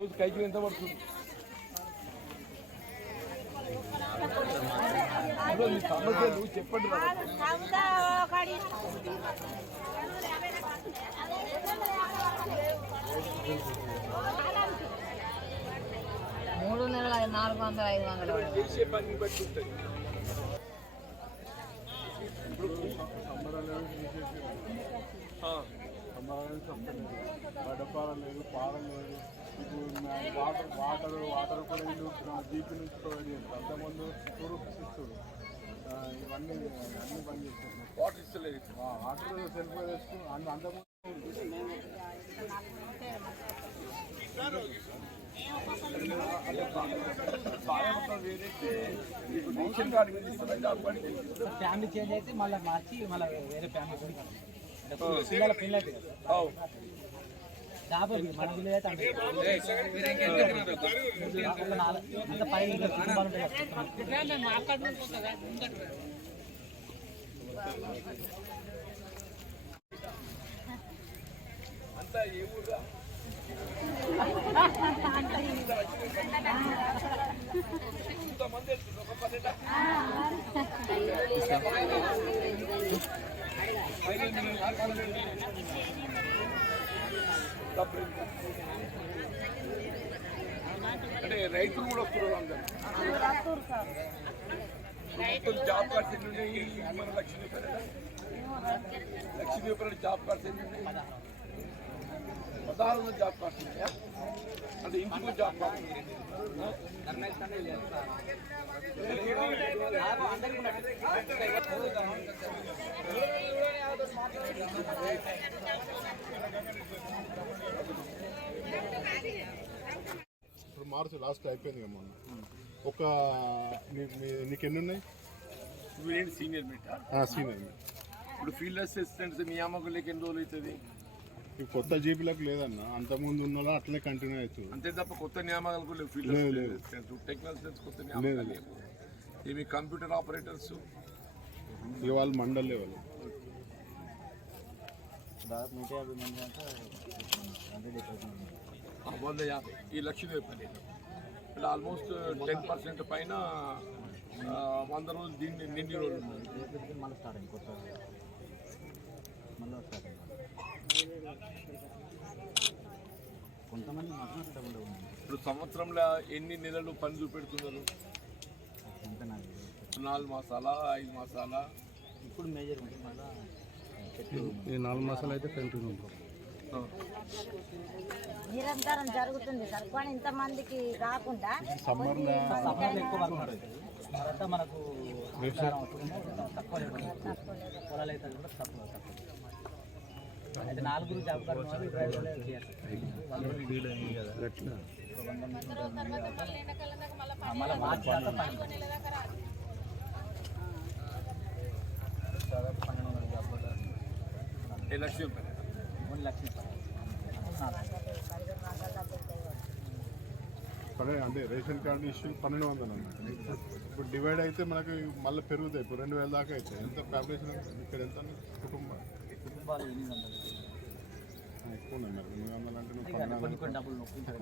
కైకి ఎంత పడుతుంది? సమస్యలు చెప్పండి. మూడు నెలల 400-500 చేసే పని బట్టి ఉంటుంది. గడపాల లేదు, పాల లేదు. ఇప్పుడు వాటర్ కూడా వీళ్ళు జీపీ నుంచి ప్రొవైడ్ చేస్తారు. అంతకుముందు టూరిస్టులు ఇవన్నీ అన్ని పని చేస్తారు. వాటర్ ఇస్తలేదు. వాటర్ సెల్ఫ్ వేస్తూ అంతకుముందు ఫ్యామిలీ చేంజ్ అయితే మళ్ళీ మార్చి మళ్ళీ వేరే ఫ్యామిలీ పిల్లల పెళ్ళి అయితే జాబ్ మన విలేజ్ అయితే అంత పై కుటుంబాలు ఉంటాయి. అంతా ఏ ఊరుగా అంటే రైతులు కూడా వస్తున్నారు అందరు. జాబ్ కార్డ్స్ ఎన్ని ఉన్నాయి? మన లక్ష్మీ జాబ్ కార్డ్స్ ఎన్ని ఉన్నాయి? 16 జాబ్ కార్డ్స్ ఉన్నాయా? అంటే ఇంటికి జాబ్ కార్డు ఇప్పుడు మార్చి లాస్ట్ అయిపోయింది కదా మొన్న. ఒక నీకు ఎన్ని ఉన్నాయి? వీళ్ళేంటి సీనియర్ మీట్? Senior meet. ఇప్పుడు ఫీల్డ్ అసిస్టెంట్స్ నియామకులకి ఎన్ని రోజులు అవుతుంది? కొత్త జీపీలకు లేదన్న, అంతకుముందు ఉన్న అట్లనే కంటిన్యూ అవుతుంది. అంతే తప్ప కొత్త నియామకాలు కూడా లేవు. ఫీల్డ్ అసిస్టెంట్స్, టెక్నాలజిస్ట్ కొత్త నియామకాలు లేవు. ఇవి కంప్యూటర్ ఆపరేటర్స్ వాళ్ళు మండల్ లెవెల్. దాదాపు 150 మంది అంటే 150. ఈ లక్ష్మీదేవి పని అంటే ఆల్మోస్ట్ 10% పైన 100 రోజులు దీన్ని నిండి రోజులు మళ్ళీ స్టార్ట్ అయింది కొత్త మళ్ళీ స్టార్ట్ అయింది. కొంతమంది మాత్రం డబ్బులు ఉన్నాయి. ఇప్పుడు సంవత్సరంలో ఎన్ని నెలలు పని చూపెడుతున్నారు? 4 మాసాలా 5 మాసాలా? ఇప్పుడు మేజర్ ఉంటుంది. మళ్ళీ ఈ 4 మాసాలు అయితే కంటిన్యూ ఉంటుంది. నిరంతరం జరుగుతుంది సార్. కానీ ఇంతమందికి రాకుండా సమ్మర్లో ఎక్కువ తర్వాత మనకు తక్కువ పొలాలు అయితే కూడా తక్కువ అయితే 4 జాబ్ కార్డు మళ్ళీ మార్చి దాదాపు 1200 జాబ్ లక్ష్మీ పని 3 లక్షలు అంటే రేషన్ కార్డు ఇష్యూ 1200 అన్నమాట. ఇప్పుడు డివైడ్ అయితే మనకి మళ్ళీ పెరుగుతాయి. ఇప్పుడు 2000 దాకా అవుతాయి. ఎంత పాపులేషన్ ఇక్కడ ఎంత కుటుంబాలు 800 ఎక్కువ ఉన్నాయి. మరి 800 అంటే కొన్ని డబ్బులు నొప్పించారు.